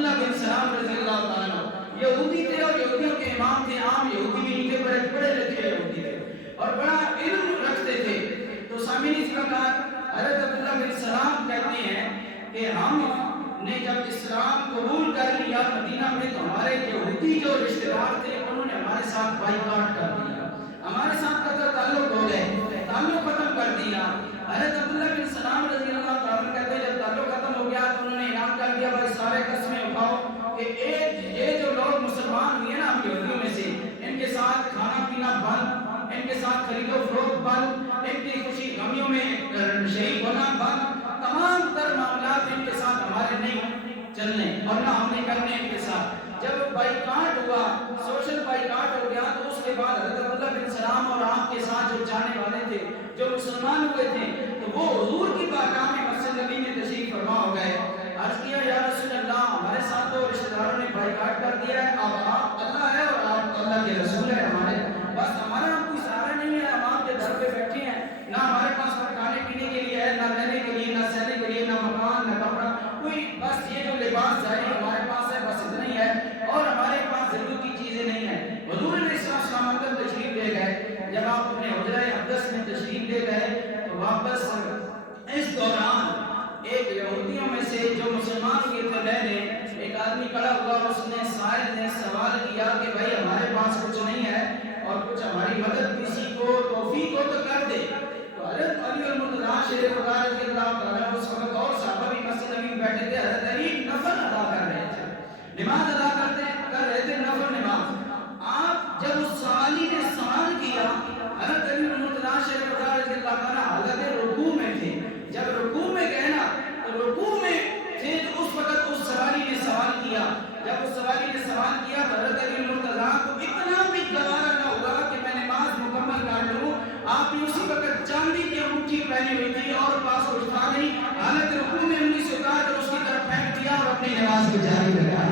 عبداللہ بن سلام رضی اللہ تعالیٰ یہودی تھے اور یہودیوں کے امام تھے. عام یہودی بھی نہیں تھے, بڑے پڑھے لکھے یہودی تھے اور بڑا علم رکھتے تھے. تو سامعین اس وقت حضرت عبداللہ بن سلام کہتے ہیں کہ ہم نے جب اسلام قبول کر لیا مدینہ میں تو ہمارے یہودی جو رشتہ دار تھے انہوں نے ہمارے ساتھ بائیکاٹ کر دیا, ہمارے ساتھ قطع تعلق ہو گئے, تعلق ختم کر دیا. حضرت عبداللہ بن سلام رضی اللہ تعالیٰ کہتے ہیں جب تعلق ختم ہو گیا تو انہوں نے اعلان کر دیا بھائی سارے قسمیں اٹھاؤ کہ یہ جو لوگ مسلمان ہوئے نا ہم یہودیوں میں سے, ان کے ساتھ کھانا پینا بند, ان کے ساتھ خرید و فروخت بند, ان کی خوشی غمیوں میں شریک ہونا بند, تمام تر معاملات ان کے ساتھ ہمارے نہیں چلنے اور نہ ہم نے کرنے ان کے ساتھ. جب بائیکاٹ ہوا, سوشل بائیکاٹ ہو گیا تو اس کے بعد حضرت عبداللہ بن سلام اور آپ کے ساتھ جو جانے والے تھے جو مسلمان ہوئے تھے تو وہ حضور کی بارگاہ میں مسجد نبی میں تشریف فرما ہو گئے. عرض کیا یا رسول اللہ ہمارے ساتھ تو رشتہ داروں نے بائیکاٹ کر دیا ہے, اب آپ اللہ ہے اور آپ اللہ کے رسول ہے ہمارے, بس ہمارا کوئی سہارا نہیں ہے, ہم آپ کے گھر پہ بیٹھے ہیں, نہ ہمارے پاس کھانے پینے کے لیے ہے, نہ رہنے کے لیے, نہ سہنے کے لیے, نہ مکان, نہ کپڑا, کوئی بس یہ جو لباس ظاہر ہمارے پاس ہے بس اتنا ہی ہے اور ہمارے پاس ضرورت کی چیزیں نہیں ہیں. حضور علیہ السلام اندر تشریف لے گئے. جب آپ اپنے حجرہ اقدس میں تشریف لے گئے تو واپس اس دوران ایک یہودیوں میں سے جو مسلمان ہوئے تھے نئے ایک آدمی کھڑا ہوا, اس نے سائل نے سوال کیا کہ بھائی ہمارے پاس کچھ نہیں ہے اور کچھ ہماری مدد کسی کو توفیق ہو تو کر دے. تو حضرت علی المرتضیٰ شیر خدا رضی اللہ تعالیٰ اس وقت اور صحابہ بھی مسجد نبی میں بیٹھے تھے. حضرت علی نفل ادا کر رہے تھے, نماز ادا کر رہے تھے, نفل نماز. آپ جب اس سوالی نے سوال کیا, حضرت علی المرتضیٰ شیر خدا رضی اللہ تعالیٰ حالت رکوع میں تھے. جب رکوع میں گئے نا تو رکوع میں تھے تو اس وقت اس سوالی نے سوال کیا. جب اس سوالی نے سوال کیا تو حضرت علی المرتضیٰ کو اتنا بھی گوارا نہ ہوا کہ میں نماز مکمل کر لوں. آپ نے اسی وقت چاندی کی انگوٹھی پہنی ہوئی تھی اور پاس کو اٹھا نہیں, حالت رکوع میں انگلی سے اتار کر اس کی طرف پھینک دیا اور اپنی نماز کو جاری رکھا.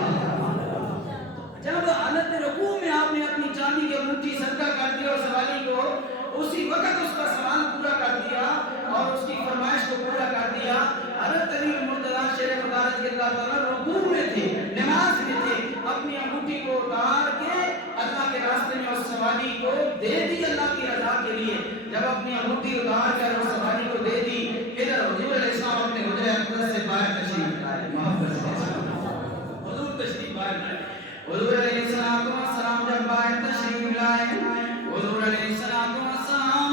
جب حالت رکوع میں آپ نے اپنی چاندی کی انگوٹھی صدقہ کر دیا اور سوالی کو اسی وقت اس کا سوال پورا کر دیا اور اس کی فرمائش کو پورا کر دیا. حضرت علی المرتضیٰ شیر خدا رضی اللہ تعالیٰ رکوع میں تھے, نماز میں تھے, اپنی انگوٹھی کو اتار کے اللہ کے راستے میں اس سوالی کو دے دی اللہ کی رضا کے لیے. جب اپنی انگوٹھی اتار کر اس سوالی کو دے دی, ادھر حضور علیہ السلام اپنے حجرہ اقدس سے باہر تشریف لائے. محبت سے حضور تشریف لائے. حضور علیہ السلام جب باہر تشریف لائے, حضور علیہ السلام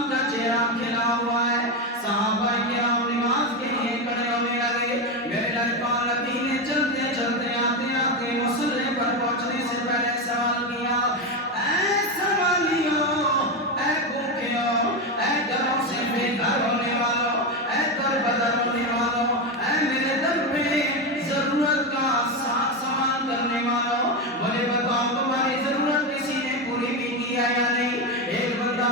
کا چہرہ کھلا ہوا ہے. صحابہ کرام نماز کے لیے کھڑے ہونے لگے. میرے لڑکان نبی نے چلتے چلتے آتے آتے مصلی پر پہنچنے سے پہلے سوال کیا, اے سوالیوں, اے بھوکیوں, اے گھروں سے بے گھر ہونے والوں, اے در بدر ہونے والوں, اے میرے در پہ ضرورت کا سامان کرنے والوں, مجھے بتاؤ تمہاری ضرورت کسی نے پوری بھی کیا یا نہیں؟ ایک بندہ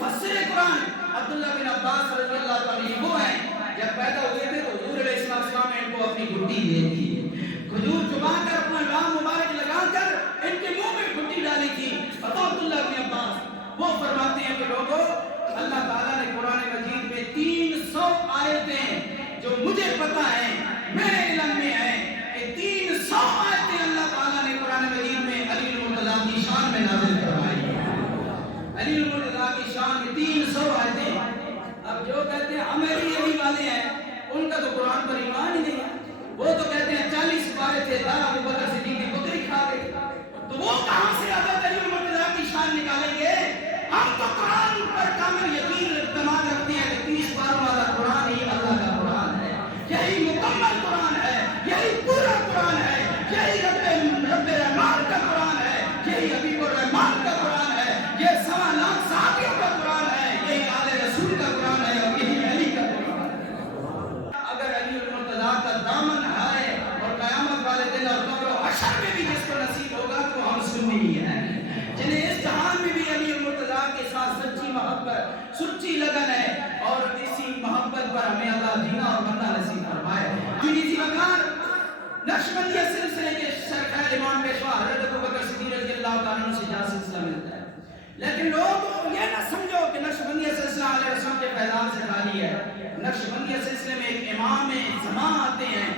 مفسر قرآن عبداللہ بن عباس رضی اللہ عنہ وہ ہیں، جب پیدا ہوئے تھے تو حضور علیہ السلام نے ان کو اپنی گھٹی دے دی، کھجور چبا کر اپنا لام مبارک لگا کر ان کے منہ میں گھٹی ڈالی تھی۔ اور عبداللہ بن عباس وہ فرماتے ہیں کہ لوگوں، اللہ تعالیٰ نے قرآن مجید میں 300 آیتیں جو مجھے پتا ہے، میرے علم میں ہے کہ 300 آیتیں اللہ تعالیٰ نے قرآن مجید میں علی المرتضیٰ کی شان میں نازل فرمائی ہے۔ علی المرتضیٰ کی شان میں 300 آیتیں۔ اب جو کہتے ہیں ہماری علی والے ہیں، ان کا تو قرآن پر ایمان ہی نہیں ہے، وہ تو کہتے ہیں 40 پارے تھے، ابو بکر صدیق کی بکری کھا گئی، تو وہ کہاں سے حضرت علی المرتضیٰ کی شان نکالیں گے؟ ہم تو قرآن پر کامل یقین اعتماد رکھتے ہیں کہ 30 پاروں والا قرآن ہی اللہ کا قرآن ہے، یہی مکمل قرآن ہے، یہی پورا قرآن ہے، یہی رب رحمان کا قرآن ہے، یہی حبیب الرحمان کا قرآن ہے، یہ 1.25 لاکھ صحابیوں کا قرآن ہے، یہی آل رسول کا قرآن ہے، اور یہی علی کا قرآن ہے۔ اگر علی المرتضیٰ کا دامن ہے اور قیامت والے دن اور قبر و حشر میں بھی جس کو نصیب ہوگا تو ہم سنی ہیں، جنہیں اس جہان میں بھی علی المرتضیٰ کے ساتھ سچی محبت، سچی لگن ہے، اور اسی محبت پر ہمیں اللہ جینا اور مرنا نصیب فرمائے۔ اسی وقار نقشبندیہ سلسلے کے سرکار امام پیشوا حضرت ابوبکر صدیق رضی اللہ تعالیٰ عنہ سے جہاں سلسلہ ملتا ہے، لیکن لوگ یہ نہ سمجھو کہ نقشبندیہ سلسلہ علیہ رسول کے فیضان سے خالی ہے۔ نقشبندیہ سلسلے میں ایک امام زمان آتے ہیں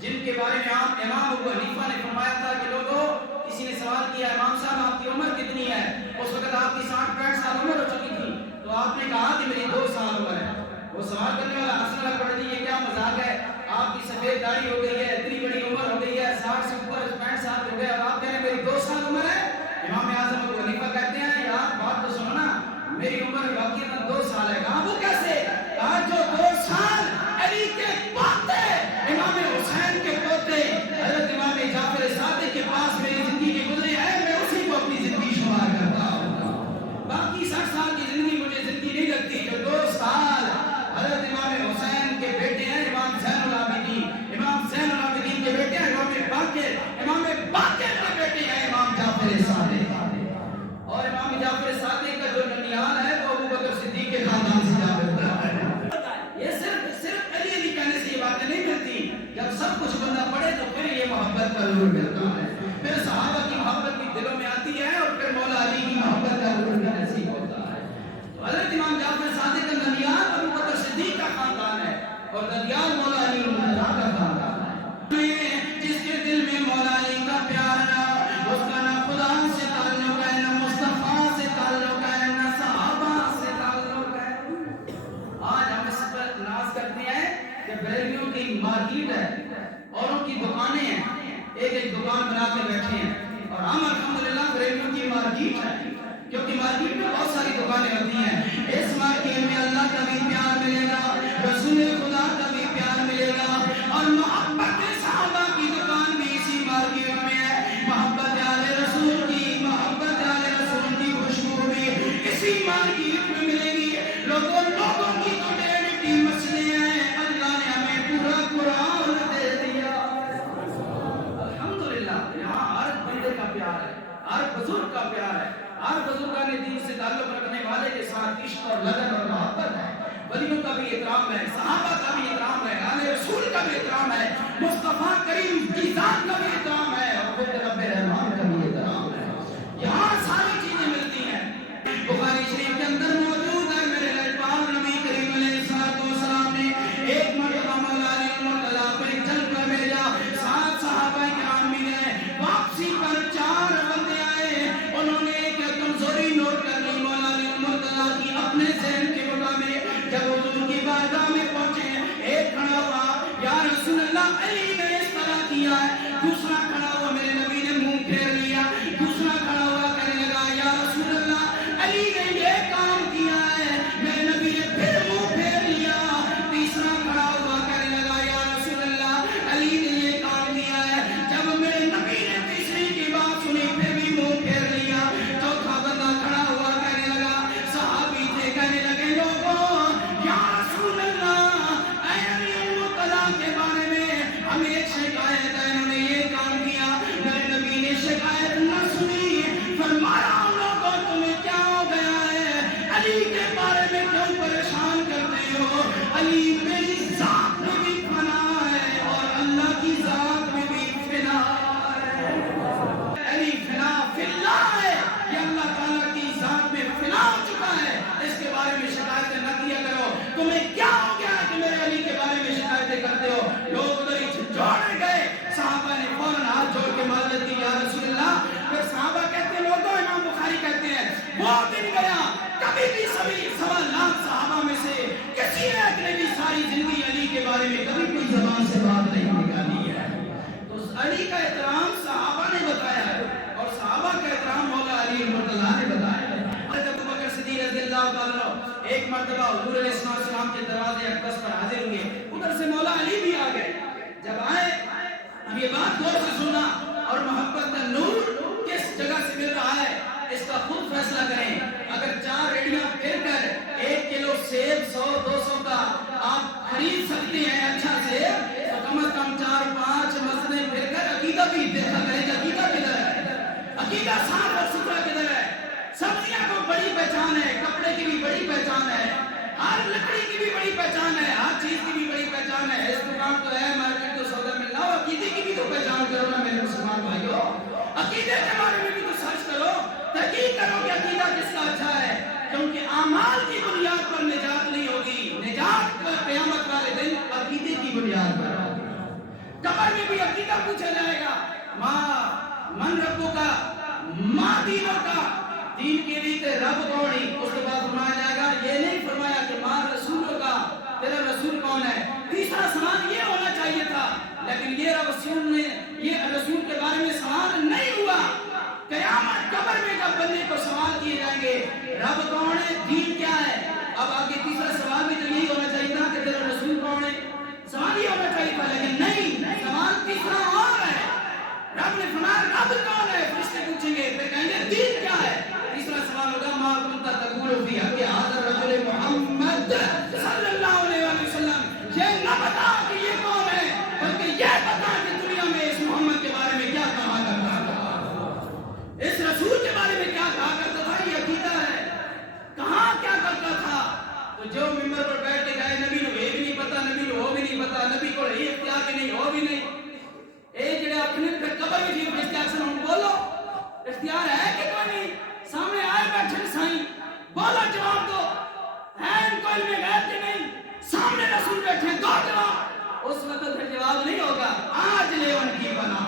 جن کے بارے میں امام ابو حنیفہ نے فرمایا تھا کہ لوگوں، کسی نے سوال کیا امام صاحب آپ کی عمر کتنی ہے؟ اس وقت آپ کی 60-65 سال عمر ہو چکی تھی، تو آپ نے کہا کہ میری 2 سال عمر ہے۔ وہ سوال کرنے والا ہنسنے لگا، پڑا جی یہ کیا مذاق ہے، آپ کی سفید داڑھی ہو گئی ہے، اتنی بڑی عمر ہو گئی ہے، 60 سے اوپر 65 سال ہو گئے، اب آپ کہہ رہے ہیں میری 2 سال عمر ہے؟ امام اعظم ابو حنیفہ کہتے ہیں یار بات تو سنو نا، میری عمر واقعی 2 سال ہے۔ کہا وہ کیسے؟ کہا جو 2 سال علی کے پوتے امام حسین کے پوتے حضرت امام جعفر صادق کے پاس میری زندگی گزری ہے، میں اسی کو اپنی زندگی شمار کرتا ہوں، باقی 60 سال کی زندگی مجھے زندگی نہیں لگتی۔ جو 2 سال حضرت امام حسین کے بیٹے ہیں امام زین العابدین، امام زین العابدین کے بیٹے ہیں امام باقر کے بیٹے ہیں امام جعفر صادق، اور امام جعفر صادق کا جو ننیال ہے وہ ابوبکر صدیق کے خاندان سے جا ملتا ہے۔ یہ صرف علی کہنے سے یہ باتیں نہیں ملتی، جب سب کچھ بندہ پڑھے تو پھر یہ محبت کا نور ملتا ہے، پھر صحابہ کی محبت بھی دلوں میں آتی ہے، اور پھر مولا علی کی محبت کا نور بھی نصیب ہوتا ہے۔ تو حضرت امام جعفر صادق کا ننیال ابوبکر صدیق کا خاندان ہے، اور ددیال مولا علی المرتضیٰ کا خاندان ہے۔ جس کے دل میں مولا علی کا پیار نہ، اس کا نہ خدا سے تعلق ہے، نہ مصطفیٰ سے تعلق ہے، نہ صحابہ سے تعلق ہے۔ آج ہم اس پر ناز کرتے ہیں کہ بریلویوں کی مارکیٹ ہے، اوروں کی دکانیں ہیں، ایک دکان بنا کے بیٹھے ہیں، اور ہم الحمدللہ بریلویوں کی مارکیٹ ہے، کیونکہ مارکیٹ میں بہت ساری دکانیں ہوتی ہیں۔ اس مارکیٹ میں اللہ کا بھی پیار ملے گا، رسول خدا کا بھی پیار ملے گا، اور محبت صحابہ کی دکان بھی اسی مارکیٹ میں ہے، محبت آل رسول کی، محبت آل رسول کی خوشبو بھی اسی مارکیٹ میں ملے گی۔ لوگوں کی تو ڈیڑھ مسئلے ہیں، اللہ نے ہمیں پورا قرآن دے دیا، الحمدللہ۔ یہاں ہر بندے کا پیار ہے، ہر بزرگ کا پیار ہے، ہر بزرگان دین سے تعلق رکھنے والے کے ساتھ عشق اور لگن اور محبت ہے، ولیوں کا بھی احترام ہے، صحابہ کا بھی احترام ہے، آل رسول کا بھی احترام ہے، مصطفیٰ کریم کی ذات کا بھی احترام ہے، اور خود رب رحمان کا بھی احترام ہے۔ یہاں ساری چیزیں ملتی ہیں۔ بخاری شریف کے اندر موجود ہے، میرے پاک نبی کریم علیہ السلام نے ایک مرتبہ مولا علی المرتضیٰ کو ایک جنگ پر بھیجا، 7 صحابہ کرام بھی گئے، واپسی پر 4 بندے آئے، انہوں نے ایک کمزوری نوٹ کر لی مولا علی المرتضیٰ کی اپنے ذہن کے مطابق۔ جب حضور کی بارگاہ میں پہنچے، ایک کھڑا ہوا، یا رسول اللہ علی نے اس طرح کیا ہے، دوسرا کھڑا ہوا، میرے نبی نے منہ پھیر لیا، دوسرا کھڑا ہوا کہنے لگا یا رسول اللہ علی نے یہ کام کیا ہے، میرے نبی نے پھر منہ پھیر لیا، تیسرا کھڑا ہوا کہنے لگا یا رسول اللہ علی نے یہ کام کیا ہے، جب میرے نبی نے تیسری کی بات سنی پھر بھی منہ پھیر لیا، چوتھا بندہ کھڑا ہوا کہنے لگا، صحابی تھے کہنے لگے مرتبہ حضور علیہ السلام کے دروازے اقدس پر حاضر ہوئے. ادھر سے مولا علی بھی آ گئے. جب آئے اب یہ بات غور سے سننا اور محبت کا نور کس جگہ سے مل رہا ہے اس کا خود فیصلہ کریں. اگر 4 ریڑیاں پھر کر 1 کلو سیب 100-200 کا آپ خرید سکتے ہیں اچھا سیب, تو کم از کم 4-5 مسجدیں پھر کر عقیدہ بھی دیکھا کریں کہ عقیدہ کدھر ہے, عقیدہ صاف اور ستھرا کدھر ہے. سبزیاں کو بڑی پہچان ہے, کپڑے کی بھی بڑی پہچان ہے, ہر لکڑی کی بھی بڑی پہچان ہے, ہر چیز کی بھی بڑی پہچان ہے. اس دکان تو ہے, مارکیٹ تو سودا ملنا, اور عقیدے کی بھی تو پہچان کرو نا میرے مسلمان بھائیو. عقیدے کے بارے میں بھی تو سرچ کرو, تحقیق کرو کہ عقیدہ کس کا اچھا ہے, کیونکہ اعمال کی بنیاد پر نجات نہیں ہوگی. نجات قیامت والے دن عقیدے کی بنیاد پر ہوگی. قبر میں بھی عقیدہ پوچھا جائے گا, ماں من ربو کا, ماں دینوں کا, دین کے لیے رب کون ہے. اس کے بعد فرمایا جائے گا, یہ نہیں فرمایا کہ ماں رسولوں کا, تیرا رسول کون ہے. تیسرا سوال یہ ہونا چاہیے تھا, لیکن یہ رسول کے بارے میں سوال نہیں ہوا. قیامت قبر میں جب بندے کو سوال کیے جائیں گے رب کون ہے, دین کیا ہے, اب آگے تیسرا سوال بھی تو یہی ہونا چاہیے تھا کہ تیرا رسول کون ہے. سوال یہ ہونا چاہیے تھا, لیکن نہیں, سوال تیسرا اور ہے. رب نے فرمایا رب کون ہے, فرشتے پوچھیں گے, پھر کہیں گے دین کیا ہے. تیسرا سوال ہوگا ما کنت تقول فی حق ھذا الرجل محمد صلی اللہ علیہ وسلم. یہ نہ بتا کہ یہ کون ہے, بلکہ یہ بتا کہ دنیا میں اس محمد کے بارے میں کیا کہا کرتا تھا, اس رسول کے بارے میں کیا کہا کرتا تھا. یہ عقیدہ ہے, کہاں کیا کرتا تھا. تو جو ممبر پر بیٹھ کے گئے, نبی کو یہ بھی نہیں پتا, نبی کو وہ بھی نہیں پتا, نبی کو یہ اختیار کہ نہیں وہ بھی نہیں. اے جڑے اپنے پھر قبر میں جی اختیار سے ہم بولو, اختیار ہے کہ کوئی نہیں. سامنے آئے بیٹھے سائیں, بولو جواب دو, ہے ان کو علم غیب کہ نہیں. سامنے رسول بیٹھے, دو جواب. اس وقت پھر جواب نہیں ہوگا, آج لے ان کی پناہ.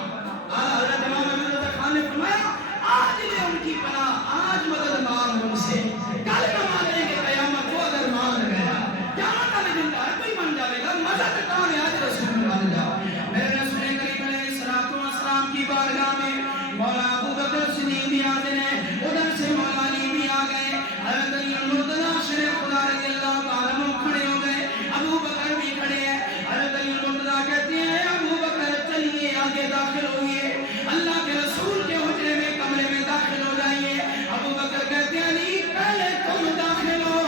حضرت امام احمد رضا خان نے فرمایا آج لے ان کی پناہ, آج مدد مانگ ان سے, کل نہ مانگیں گے قیامت کو اگر مان گیا. قیامت والے دن ہر کوئی مان جائے گا, مدد کون ہے, آج رسول مان جاؤ. میرے رسول کریم علیہ السلام کی بارگاہ میں مولا ابو بکر صدیق بھی آتے ہیں, ادھر سے مولا علی بھی آ گئے, حضرت علی المرتضیٰ شریف خدا رضی اللہ تعالیٰ عنہ کھڑے ہو گئے, ابو بکر بھی کھڑے ہیں. حضرت علی المرتضیٰ کہتے ہیں ابو بکر چلیے آگے داخل ہوئیے, اللہ کے رسول کے حجرے میں کمرے میں داخل ہو جائیے. ابو بکر کہتے ہیں علی پہلے تم داخل ہو.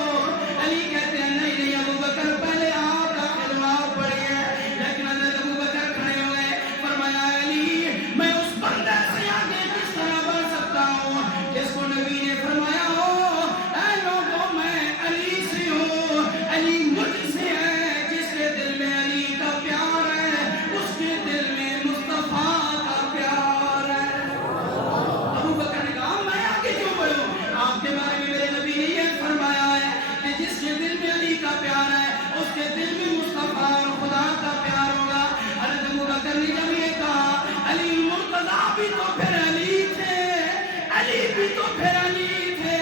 علی کہتے ہیں نہیں نہیں ابو بکر پہلے آپ داخل ہو, آپ پڑھیے. لیکن حضرت ابو بکر کھڑے ہوئے, فرمایا علی میں اس بندے سے آگے کس طرح بڑھ سکتا ہوں جس کو نبی نے فرمایا ہو اے لوگوں میں علی سے ہوں, علی مجھ سے ہے. جس کے دل میں علی کا پیار ہے اس کے دل میں مصطفیٰ کا پیار ہے. ابو بکر نے کہا میں آگے کیوں بڑھوں, آپ کے بارے میں میرے نبی نے یہ فرمایا ہے کہ جس کے دل میں علی کا پیار ہے اس کے دل میں مصطفیٰ اور خدا کا پیار ہوگا. حضرت ابو بکر نے جب یہ کہا, علی مرتضیٰ بھی تو پھر علی تھے, علی بھی تو پھر علی تھے.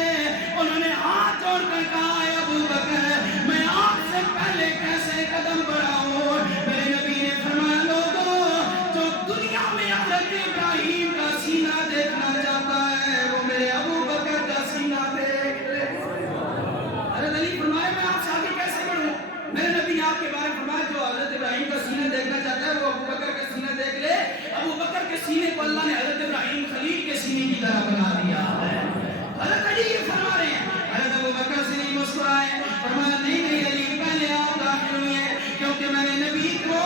انہوں نے ہاتھ جوڑ کر کہا اے ابو بکر میں آپ سے پہلے کیسے قدم بڑھاؤں. میرے نبی نے فرمایا لوگوں جو دنیا میں حضرت ابراہیم کا سینہ دیکھنا چاہتا ہے وہ میرے ابو بکر کا سینہ دیکھ لے. حضرت علی فرمایا میں آپ سے آگے کیسے بڑھوں. میرے نبی نے آپ کے بارے میں فرمایا جو حضرت ابراہیم کا سینہ دیکھنا چاہتا ہے وہ ابو بکر کا سینہ دیکھ لے. ابو بکر کے سینے کو اللہ نے حضرت ابراہیم خلیل کے سینے کی طرح بنا دیا ہے. حضرت علی یہ فرما رہے ہیں. حضرت ابو بکر سے نہیں مسکرائے, فرمایا نہیں نہیں علی پہلے آپ داخل ہوئے, کیونکہ میں نے نبی کو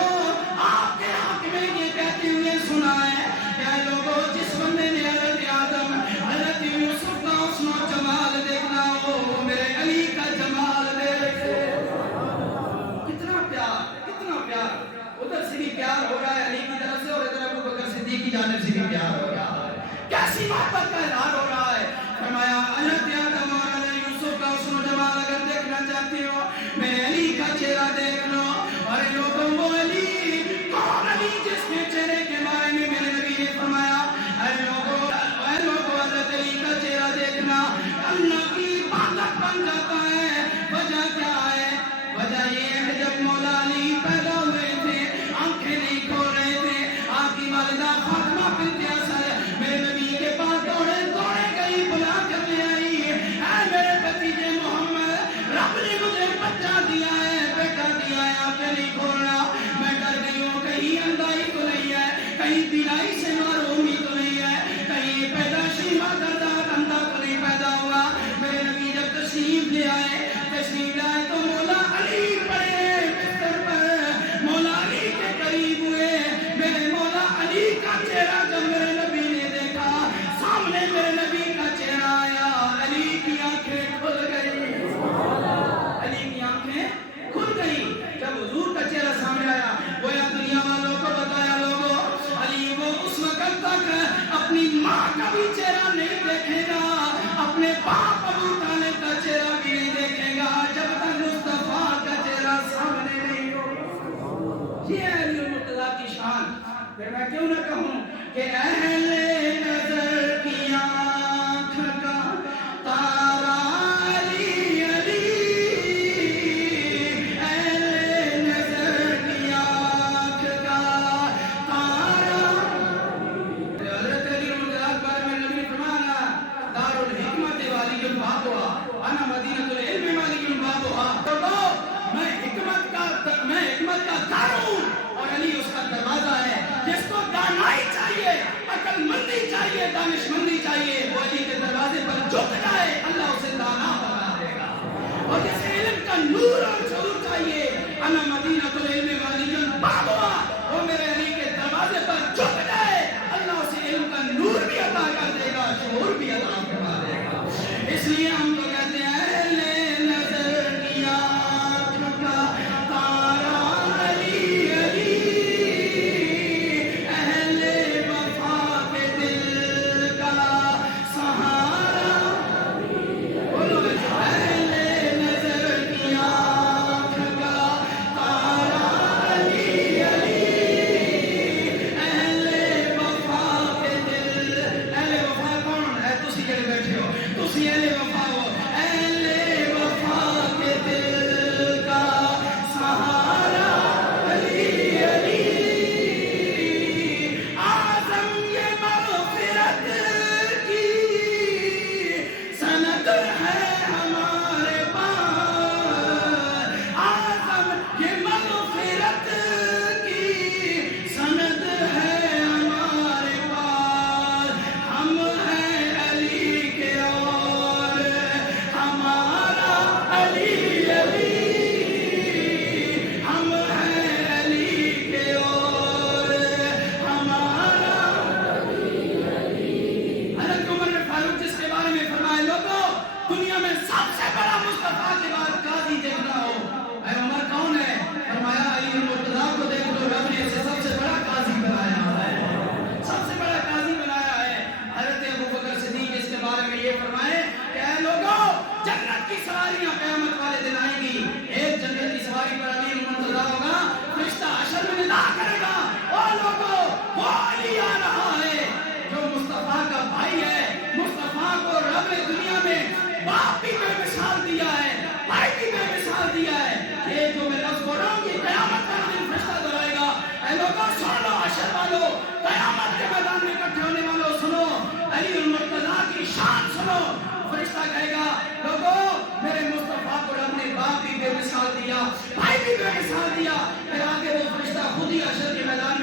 آپ کے حق میں یہ کہتے ہوئے سنا ہے کہ لوگوں جس بندے نے حضرت آدم حضرت یوسف کا حسن و جمال دیکھنا ہو وہ میرے علی کا جمال دیکھے. کتنا پیار, کتنا پیار. ادھر سے بھی پیار ہو رہا ہے علی کی طرف سے, اور ادھر ابو بکر صدیق کی جانب سے بھی پیار ہو رہا ہے. کیسی محبت کا اظہار ہو رہا ہے. فرمایا حضرت آدم اور حضرت یوسف کا حسن و جمال اگر دیکھنا چاہتے ہو میرے علی کا چہرہ دیکھ لو. اور لوگوں وہ علی کون, علی جس کے چہرے کے بارے میں میرے نبی نے فرمایا اے لوگوں حضرت علی کا چہرہ دیکھنا اللہ کی عبادت بن جاتا ہے. وجہ کیا ہے, وجہ یہ ہے جب مولا علی پیدا ہوئے تھے آنکھیں نہیں کھول رہے تھے, آپ کی والدہ فاطمہ بنت اسد میرے نبی کے پاس دوڑے دوڑے اپنے باپ ابو طالب کا چہرہ بھی نہیں دیکھے گا جب تک مصطفیٰ کا چہرہ سامنے نہیں ہوگا. یہ ہے علی المرتضیٰ کی شان. پھر میں کیوں نہ کہوں کہ اہل نظر کی آنکھ کا تارا علی علی، اہل نظر کی آنکھ کا تارا. حضرت علی المرتضیٰ کے بارے میں نبی نے فرمایا دار الحکمت والی بابها انا مدینۃ العلم والی بابها. تو میں حکمت کا دار ہوں اور علی اس کا دروازہ ہے. جس کو دانائی چاہیے، عقل مندی چاہیے، دانش مندی چاہیے، وہ علی کے دروازے پر جھک جائے، اللہ اسے دانا بنا دے گا. اور جسے علم کا نور اور شعور چاہیے، انا مدینۃ العلم والی بابها، وہ میرے علی کے دروازے پر جھک جائے، اللہ اسے علم کا نور بھی عطا کر دے گا، شعور بھی عطا کروا دے گا. اس لیے ہم تو کہتے ہیں اہل نظر کی آنکھ کا تارا علی علی، اہل وفا کے دل کا سہارا. بولو اہل نظر کی آنکھ کا تارا علی علی، اہل وفا کے دل. اہل وفا کون ہے؟ تسی جڑے بیٹھے ہو، تسی اہل وفا ہو. اہل وفا کے دل کا سہارا علی علی، اعظم یہ مغفرت کی سند ہے ہمارے پاس، اعظم یہ مغفرت کی سند ہے ہمارے پاس. ہم ہیں علی کے اور ہمارا علی علی، ہم ہیں علی کے اور ہمارا. حضرت عمر فاروق جس کے بارے میں فرمائے لوگوں دنیا میں سب سے بڑا مصطفیٰ کے بعد قاضی دیکھنا ہو، اے عمر کون ہے؟ فرمایا علی المرتضیٰ کو دیکھ لو، رب نے اسے سب سے بڑا قاضی بنایا ہے، سب سے بڑا قاضی بنایا ہے. حضرت ابوبکر صدیق اس کے بارے میں یہ فرمائے کہ اے لوگوں جنت کی سواریاں قیامت والے دن آئیں گی. ایک جنت کی سواری پر علی المرتضیٰ ہوگا، فرشتہ حشر میں ندا کرے گا او لوگوں وہ علی آ رہا ہے جو مصطفیٰ کا بھائی ہے. مصطفیٰ کو رب نے دنیا میں باپ بھی بے مثال دیا ہے، بھائی بھی بے مثال دیا ہے. یہ جو میں لفظ بول رہا ہوں کہ قیامت کا دن فرشتہ دہرائے گا. اے لوگوں سن لو، حشر والو، قیامت کے میدان میں اکٹھے ہونے والوں سنو، علی المرتضیٰ کی شان سنو. فرشتہ کہے گا لوگوں میرے مصطفیٰ کو رب نے باپ بھی بے مثال دیا، بھائی بھی بے مثال دیا. پھر آگے وہ فرشتہ خود ہی حشر کے میدان